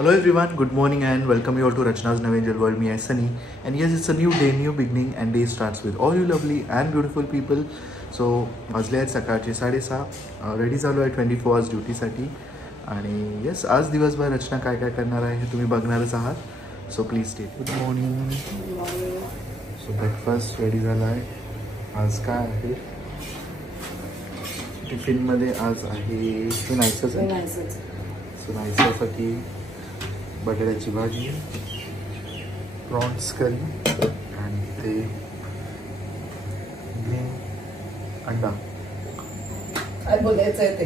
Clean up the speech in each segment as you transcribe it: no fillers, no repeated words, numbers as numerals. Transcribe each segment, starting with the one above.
Hello everyone, good morning and welcome you all to Rachna's Navangel World. Me as Sunny, and yes, it's a new day, new beginning, and day starts with all you lovely and beautiful people. So वाजले आहेत सकाळचे 6:30. Ready झालो आहे 24 hours ड्युटीसाठी. आणि yes, आज दिवसभर रचना काय काय करणार आहे हे तुम्ही बघणारच आहात. So please stay. Good morning. So breakfast ready झाला आहे. आज काय आहे टिफिनमध्ये? आज आहे सुनायचंच आहे. सुनायच्यासाठी बटाट्याची भाजी, प्रॉन्स करी आणि ते ग्रीन अंडा. काय बोलायचं आहे ते?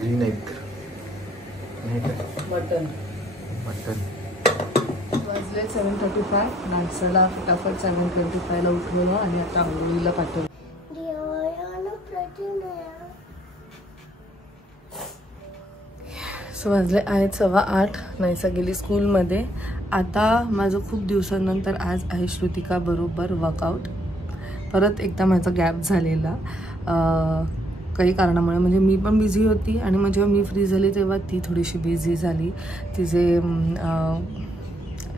ग्रीन एग नाही का? मटन. मटन. वाजले 7:35. नाश्त्याला फटाफट 7:25ला उठवलं आणि आता आंघोळीला पाठवलं. सो वाजले आहेत 7:15. नाहीसा गेली स्कूलमध्ये. आता माझं खूप दिवसांनंतर आज आहे श्रुतिका बरोबर वर्कआउट. परत एकदा माझा गॅप झालेला काही कारणामुळे. म्हणजे मी पण बिझी होती आणि मग जेव्हा मी फ्री झाली तेव्हा ती थोडीशी बिझी झाली.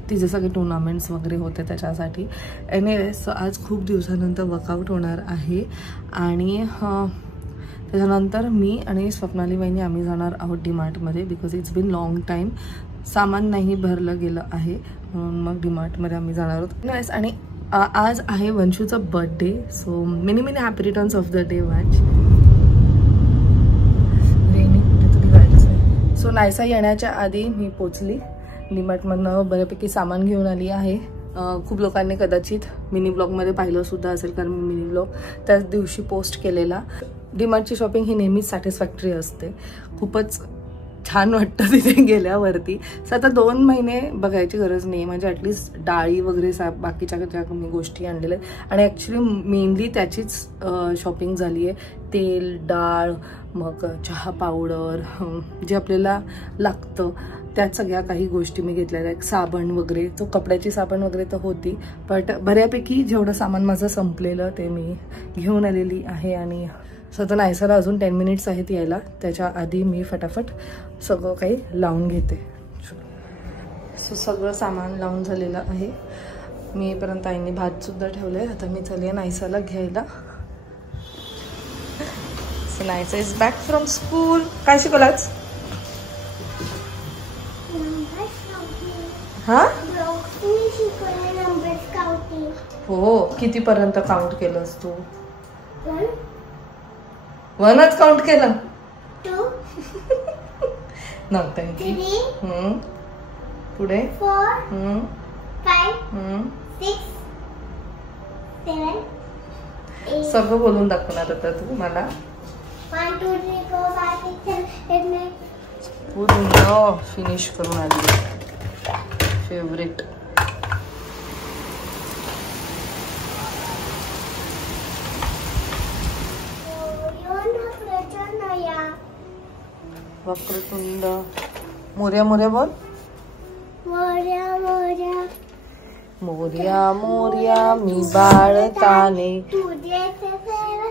तिचे सगळे टुर्नामेंट्स वगैरे होते त्याच्यासाठी. एनिवे, सो आज खूप दिवसानंतर वर्कआउट होणार आहे. आणि त्याच्यानंतर मी आणि स्वप्नाली वहिनी आम्ही जाणार आहोत डीमार्टमध्ये. Because it's been long time. सामान नाही भरलं गेलं आहे म्हणून मग डीमार्टमध्ये आम्ही जाणार आहोत. आणि आज आहे वंशूचा birthday. So many many happy returns of the day Vansh. So Naysa येण्याच्या आधी मी पोचली. डीमार्टमधनं बऱ्यापैकी सामान घेऊन आली आहे. खूप लोकांनी कदाचित मिनी ब्लॉगमध्ये पाहिलं सुद्धा असेल, कारण मी मिनी ब्लॉग त्याच दिवशी पोस्ट केलेला. डीमार्टची शॉपिंग ही नेहमीच सॅटिस्फॅक्टरी असते. खूपच छान वाटतं तिथे गेल्यावरती. सो आता 2 महिने बघायची गरज नाही. म्हणजे ॲटलिस्ट डाळी वगैरे बाकीच्या ज्या मी गोष्टी आणलेल्या आहेत. आणि ॲक्च्युली मेनली त्याचीच शॉपिंग झाली आहे. तेल, डाळ, मग चहा पावडर जे आपल्याला लागतं त्यात सगळ्या काही गोष्टी मी घेतलेल्या आहेत. साबण वगैरे, तो कपड्याची साबण वगैरे तर होती, बट बऱ्यापैकी जेवढं सामान माझं संपलेलं ते मी घेऊन आलेली आहे. आणि स्वतः नायसाला अजून 10 मिनिट्स आहेत यायला. त्याच्या आधी मी फटाफट सगळं काही लावून घेते. सो सगळं सामान लावून झालेलं आहे. मी येईपर्यंत आईने भातसुद्धा ठेवलं आहे. आता मी चालली आहे नायसाला घ्यायला. So Naysa is back from school. काय शिकवलाच? हा, हो. कितीपर्यंत काउंट केलंस तू? 1च काउंट केलं? नव्हतं. पुढे 4 5 6 7 8. सगळं बोलून दाखवणार होता तू मला. 1 2 3 4 5 6 7 8 9. पूर्ण फिनिश करून आली. फेवरेट. वक्रतुंड. मोर्या मोर्या बोल. मोर्या मोर्या मोर्या मोर्या मी बाळताने तुझे सेवा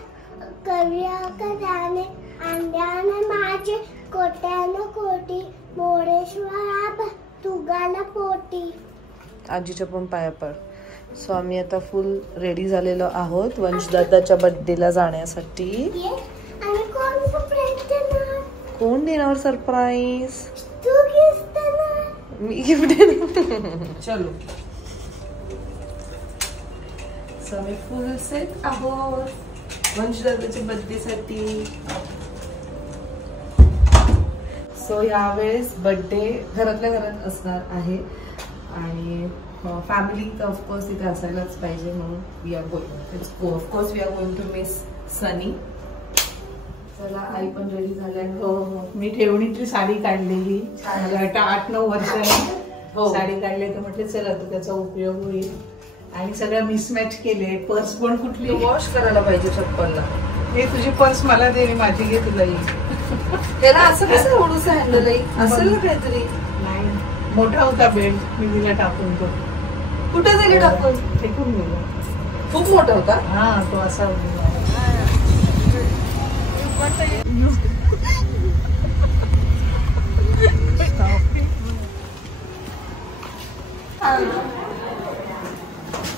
करूया कराने. अंड्याने माझे कोट्यानं कोटी मोरेश्वरा तुगाला पोटी. आजीच्या पण पाया पड. सो आम्ही आता फुल रेडी झालेलो आहोत वंशदादाच्या बर्थडेला जाण्यासाठी. कोण देणार सरप्राईज? तू गिफ्ट देणार. मी गिफ्ट देणार. चलो. सो आम्ही फुल सेट आहोत वंशदादाच्या बर्थडेसाठी. सो यावेळेस बर्थडे घरातल्या घरात असणार आहे आणि फॅमिली तर ऑफकोर्स इथे असायलाच पाहिजे. म्हणून we are going. Of course we are going to miss Sunny. चला, आई पण रेडी झाल्या. हो हो, मी ठेवणीतली साडी काढलेली. मला वाटतं 8-9 वर्षांनी साडी काढली, तर म्हटलं चला तर त्याचा उपयोग होईल. आणि सगळं मिसमॅच केले. पर्स पण कुठली वॉश करायला पाहिजे चप्पलला. हे तुझी पर्स मला दे, माझी घे तुला येईल. त्याला असं कसं एवढंसं हँडल आहे? असेल ना काहीतरी. नाही, मोठा होता बेल्ट, मी दिला टाकून. तो कुठे दिली टाकून? फेकून गेला. खूप मोठा होता. हा, तो असा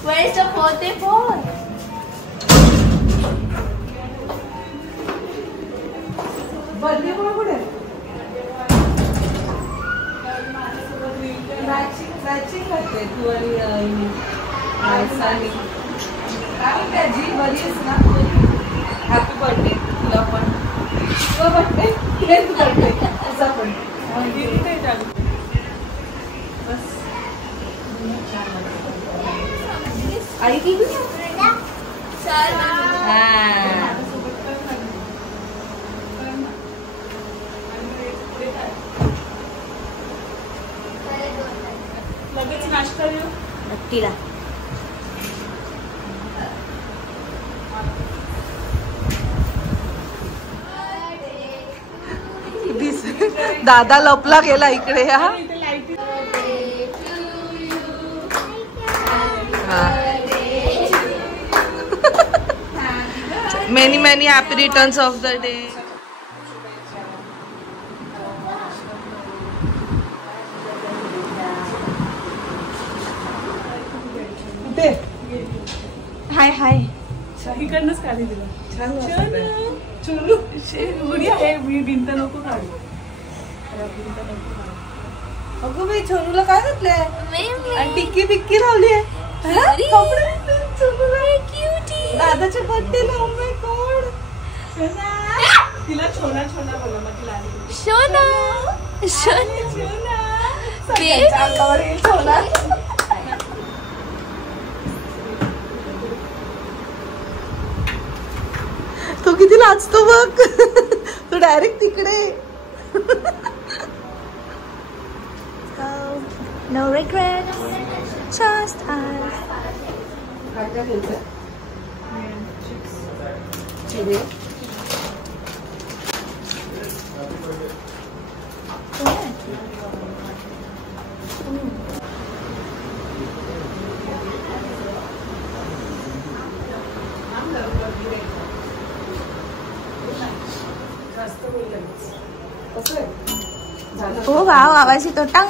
Where is the phone? Birthday कोण कुठे मॅचिंग करते तू आणि सानी काय म्हणते जी बरी आहेस ना हॅपी बर्थडे तुला पण तुझा बर्थडे हेच बर्थडे तुझा पण बस आई की लगेच नाश्ता देऊ नक्की ना. दादा लपला गेला इकडे हा many happy returns of the day. Hi इकडनंच काढी दिला छान चोरू गुडिया हे मी भिंत नको काढू अगं बाई छोनूला काय घातलंय आणि टिक्की बिक्की लावली आहे दादाच्या बर्थडेला oh my God. तिला छोना छोना बोला मग तिला शोना सगळ्यांच्या अंगावर येईल छोना. तो किती लाजतो बघ तो डायरेक्ट तिकडे. No regrets, just us. हो वाव आवाज येतो टांग.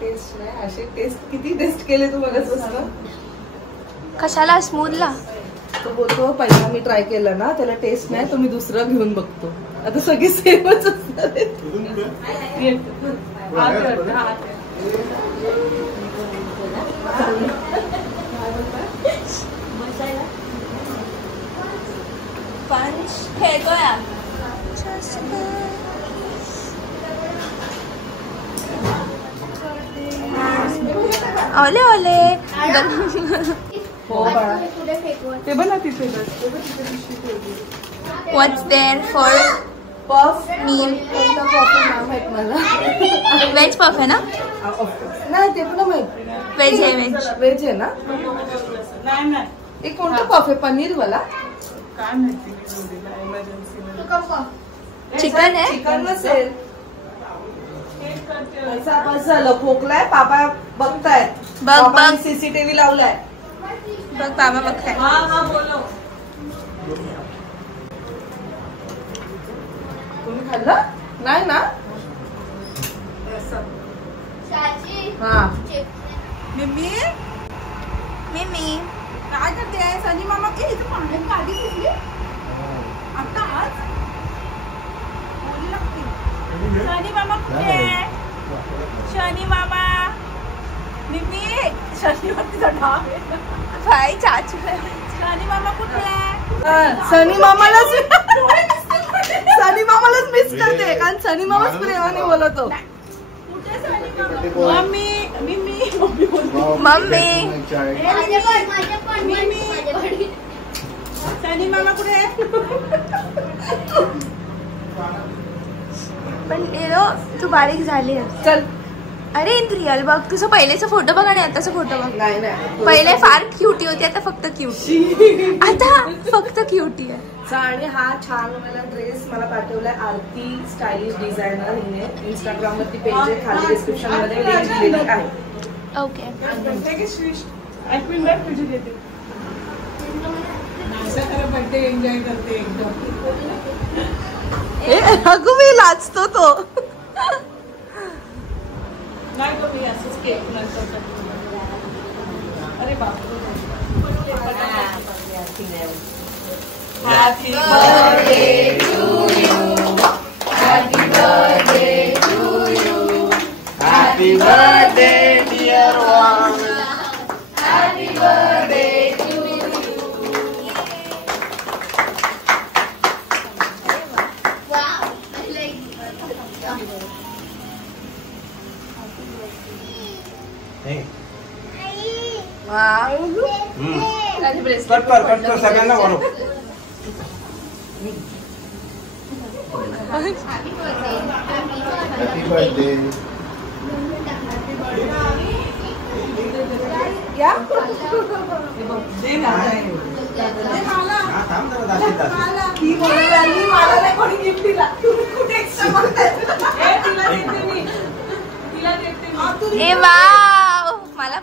टेस्ट नाही असे टेस्ट किती टेस्ट केले तू मला स्वस्त कशाला स्मूथला तो बोलतो पहिला मी ट्राय केला ना त्याला टेस्ट नाही तो मी दुसरा घेऊन बघतो. आता सगळी सेमच असणार पंच खेळतोय. ओले ओले हो बाळा ते बघा तिथे व्हॉट्स देअर फॉर पफ मी कोणता पफ नाव माहित मला वेज पफ आहे ना. नाही ते पण माहित वेज आहे वेज आहे ना. नाही एक कोणता पफ आहे पनीर वाला काय माहिती चिकन आहे चिकन नसेल. बस झालं खोकलाय पापा बघतायत बघ सीसीटीव्ही लावलाय बघ बाबा बघताय. हा बोलो तुम्ही खाल्लं नाही ना. हा मिमी काय करते सनी मामा के इथं पाण्यात काढी घेतली आता आज बोली लागते. शनी मामा कुठे शनी मामा मिमी शनी मामा भाई चाचू शनी मामा कुठे शनी मामालाच मिस करते कारण शनी मामाच प्रेमाने बोलतो. मम्मी शनी मामा कुठे पण तू बारीक झाली. चल अरे इन रिअल बघ तुझं पहिलेचा फोटो बघ आणि आताचा फोटो बघ. नाही पहिले फार क्युटी होती आता फक्त क्युटी आता फक्त क्युटी आहे. आणि हा छान मला ड्रेस मला पाठवलाय आरती स्टायलिश डिझायनर हिने इंस्टाग्राम वरती पेज आहे खाली डिस्क्रिप्शन मध्ये लिंक दिलेली आहे. ओके बर्थडे एन्जॉय करते एकदम. अगं मी लाजतो तो नाही. केक नंतर. अरे बापरे. Happy birthday to you. Happy birthday to you. Happy birthday dear one. Happy birthday to you. Wow, I like Hey. Cut कर सगळ्यांना बोलव. Happy birthday. ए वाव मला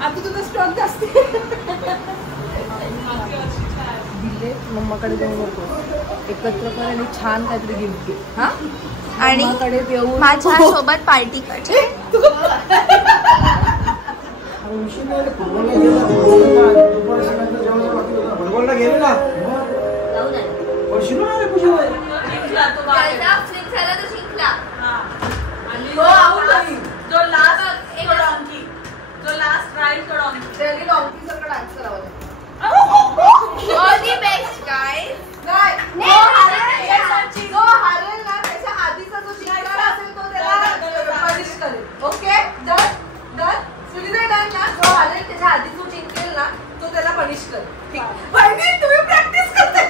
आता तुझा स्टॉक जास्त मम्माकडे देऊ नको. एकत्र कर आणि छान काहीतरी गिफ्ट घे. हा आणि मम्माकडे देऊ माझ्या सोबत पार्टी कर. फुटबॉलला गेलो ना. जो लास्ट राईड तो डॉंकी. त्याने डॉंकी सगळं डान्स करावं. All the best, guys. जो हारेल ना त्याच्या आधीचा जो जिंकणार असेल तो त्याला पनिश करेल. Okay done done. Sunita done ना. जो हारेल त्याच्या आधी जो जिंकेल ना तो त्याला पनिश करेल. ठीक. बहिणी तुम्ही प्रॅक्टिस करते.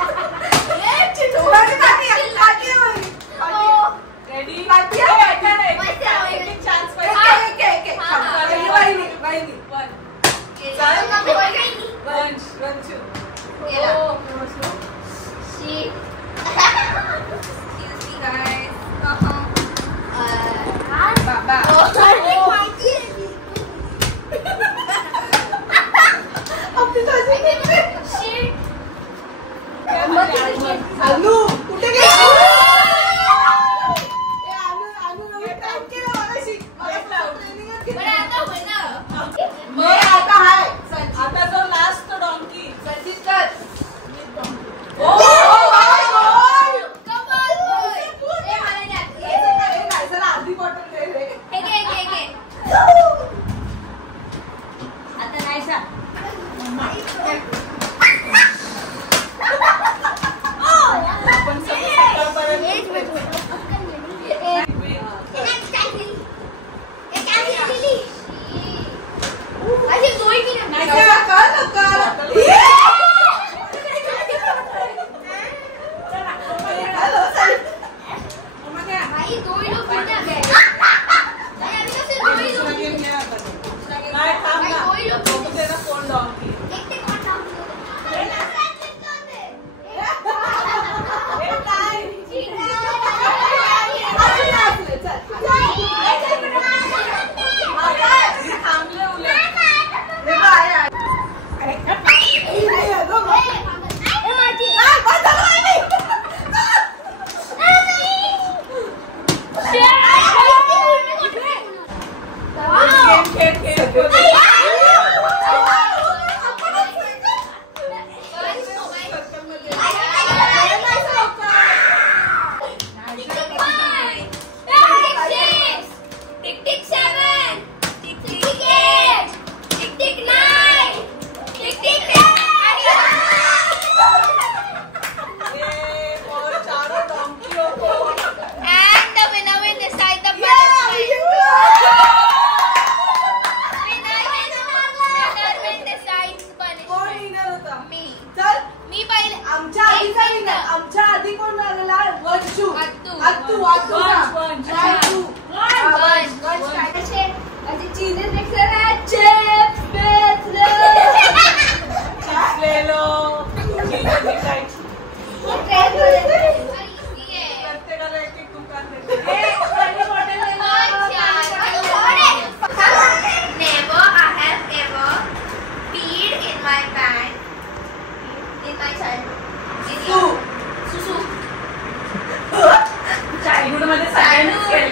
मध्ये सगळ्यांनीच केलं.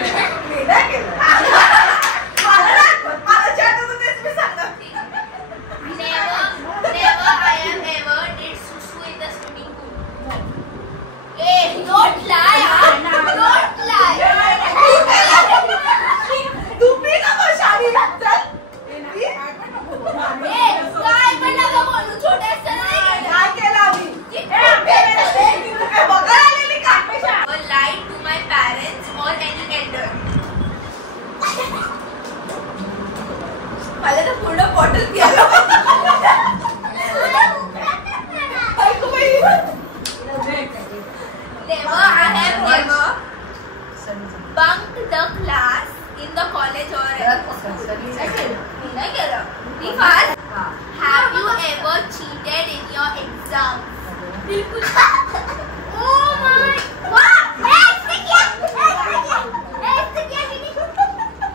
मी नाही केलं. मला जे आठवतं तेच मी सांगणार. Never I am ever did susu in the swimming pool. Hey, don't lie, don't lie. तू पी ना मग शाली. चल. काय पण नका बोलू, छोटे असताना काय केलं आम्ही? बघायला आलेली का? or lied to my parents or any elder. मला तर पूर्ण बॉटल पियाला ऐकू बाई. Never I have never bunked the class in the college or नाही केलं. ती फार. Have you ever cheated in your exam? बिलकुल. Oh my God! ऐसे क्या?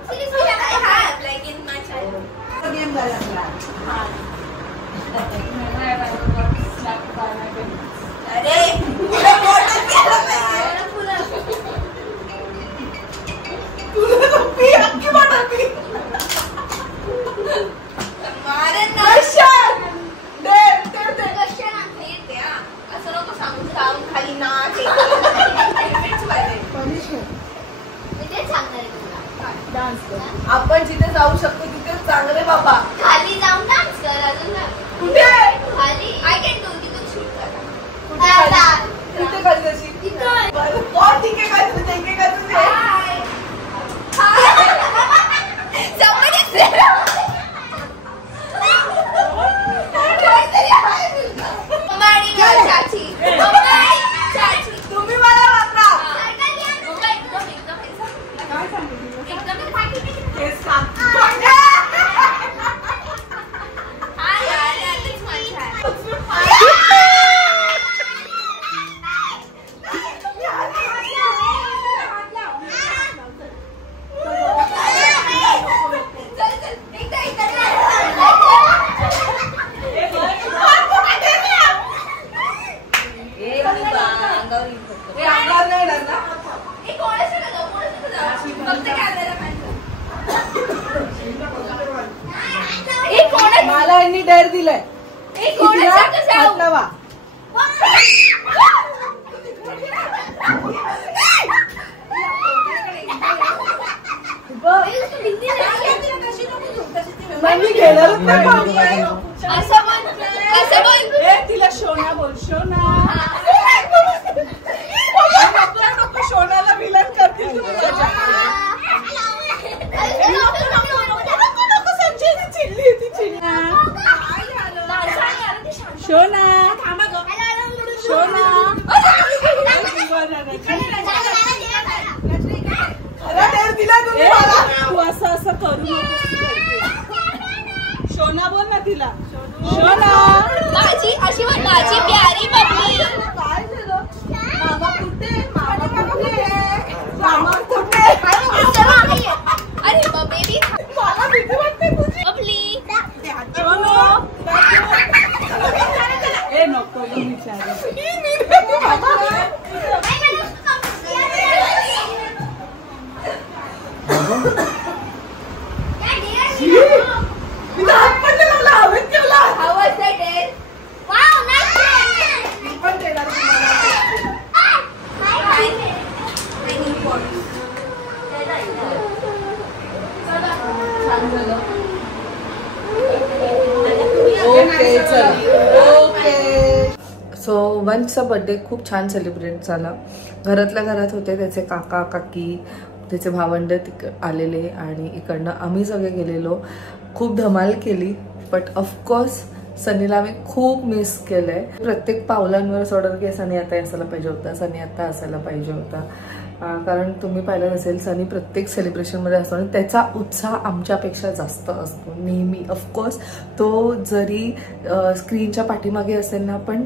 Seriously, I have like in my childhood. Game झाला. अरे बॉटल पियाला पाहिजे. तुला तो पी अख्खी बॉटल पी. मारेन ना. कशात? दे दे दे. कशाला नाही ते हा. असं नको सांगू जाऊन खाली ना ते. Limits पाहिजे. मी तेच सांगणार आहे तुला. डान्स कर. आपण जिथे जाऊ शकतो तिथे चांगले बाबा. खाली जाऊन डान्स कर अजून काय? कुठे? खाली आय कॅन डू तिथून शूट कर. कुठे खाली? कुठे खाली तशी? बरं, कोण ठीक आहे काय तुझे ठीक आहे तुझे? Somebody say. मम्मी चाची. चाची. तुम्ही मला वाचला. हे सांग. मला यांनी डेअर दिलाय. हात लावा. मी घेणारच नाही. असं बोल. तिला शोना बोल. शोना. नको शोनाला विलन करतील. चिडली ती चिडली. शोना. शोना. दिला तुम्ही मला. तू असं करू नको. शोना बोल ना तिला. शोना. माझी अशी म्हण, माझी प्यारी बबली. काय झालं? मामा कुठे? मामा कुठे? मामा कुठे? अरे बेबी मला भीती वाटते तुझी. बबली. ए नको विचार. सो वंशचा बर्थडे खूप छान सेलिब्रेट झाला. घरातल्या घरात होते, त्याचे काका काकी त्याचे भावंड आलेले आणि इकडनं आम्ही सगळे गेलेलो. खूप धमाल केली. बट ऑफकोर्स सनीला मी खूप मिस केलंय. प्रत्येक पावलांवर सोडत की सनी आता असायला पाहिजे होता, सनी आता असायला पाहिजे होता. कारण तुम्ही पाहिलं नसेल सनी प्रत्येक सेलिब्रेशनमध्ये असतो आणि त्याचा उत्साह आमच्यापेक्षा जास्त असतो नेहमी. ऑफकोर्स तो जरी स्क्रीनच्या पाठीमागे असेल ना, पण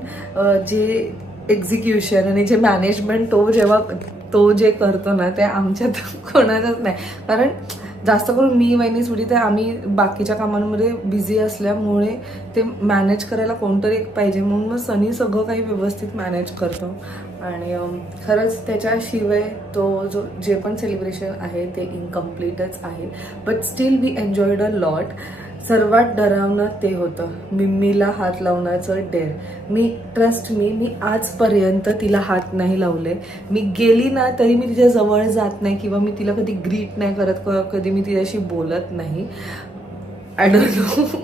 जे एक्झिक्युशन आणि जे मॅनेजमेंट तो जे करतो ना ते आमच्यात कोणाचंच नाही. कारण जास्त करून मी वहिनी सुटी ते आम्ही बाकीच्या कामांमध्ये बिझी असल्यामुळे ते मॅनेज करायला कोणतरी एक पाहिजे, म्हणून मग सनी सगळं काही व्यवस्थित मॅनेज करतो. आणि खरंच त्याच्याशिवाय तो जे पण सेलिब्रेशन आहे ते इनकम्प्लीटच आहे. But still we enjoyed a lot. सर्वात डरावणं ते होतं मिम्मीला हात लावण्याचं डेअर. ट्रस्ट मी आजपर्यंत तिला हात नाही लावले. मी गेली ना तरी मी तिच्या जवळ जात नाही किंवा मी तिला कधी ग्रीट नाही करत, कधी मी तिच्याशी बोलत नाही. आय डोंट नो,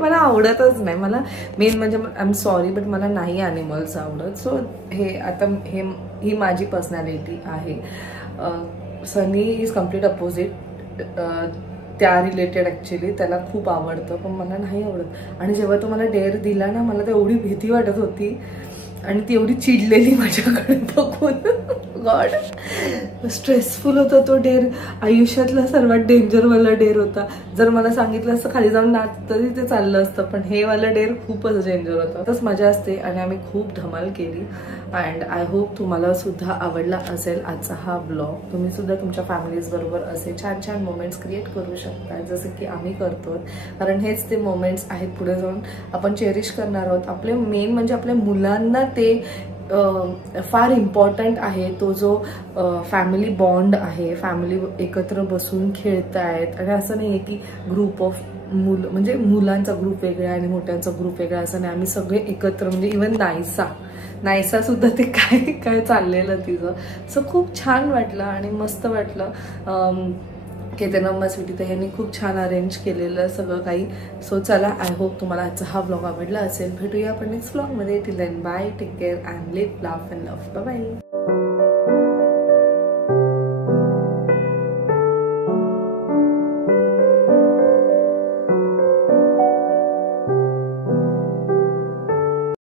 मला आवडतच नाही. मला मेन म्हणजे आय एम सॉरी बट मला नाही ॲनिमल्स आवडत. सो ही माझी पर्सनॅलिटी आहे. सनी इज कम्प्लीट अपोजिट. त्या रिलेटेड ॲक्च्युली त्याला खूप आवडतं पण मला नाही आवडत. आणि जेव्हा तो मला डेअर दिला ना मला तर एवढी भीती वाटत होती आणि ती एवढी चिडलेली माझ्याकडे बघून. गॉड, स्ट्रेसफुल होता तो डेअर. आयुष्यातला सर्वात डेंजरवाला डेअर होता. जर मला सांगितलं असतं खाली जाऊन नाच तरी ते चाललं असतं, पण हे वाला डेअर खूपच डेंजर होता. तसंच मजा असते आणि आम्ही खूप धमाल केली. अँड आय होप तुम्हाला सुद्धा आवडला असेल आजचा हा ब्लॉग. तुम्ही सुद्धा तुमच्या फॅमिलीज बरोबर असे छान छान मोमेंट्स क्रिएट करू शकता जसं की आम्ही करतो. कारण हेच ते मोमेंट्स आहेत पुढे जाऊन आपण चेरिश करणार आहोत. आपले मेन म्हणजे आपल्या मुलांना ते फार इम्पॉर्टंट आहे. तो जो फॅमिली बॉन्ड आहे, फॅमिली एकत्र बसून खेळतायत. आणि असं नाही आहे की ग्रुप ऑफ म्हणजे मुलांचा ग्रुप वेगळा आणि मोठ्यांचा ग्रुप वेगळा असं नाही. आम्ही सगळे एकत्र म्हणजे इवन नायसा सुद्धा ते काय चाललेलं तिचं. सो खूप छान वाटलं आणि मस्त वाटलं. केतनम्मा स्वीटी तर यांनी खूप छान अरेंज केलेलं सगळं काही. सो चला, आय होप तुम्हाला आजचा हा ब्लॉग आवडला असेल. भेटूया आपण नेक्स्ट ब्लॉगमध्ये. Till then bye, take care and live, laugh and love. Bye bye.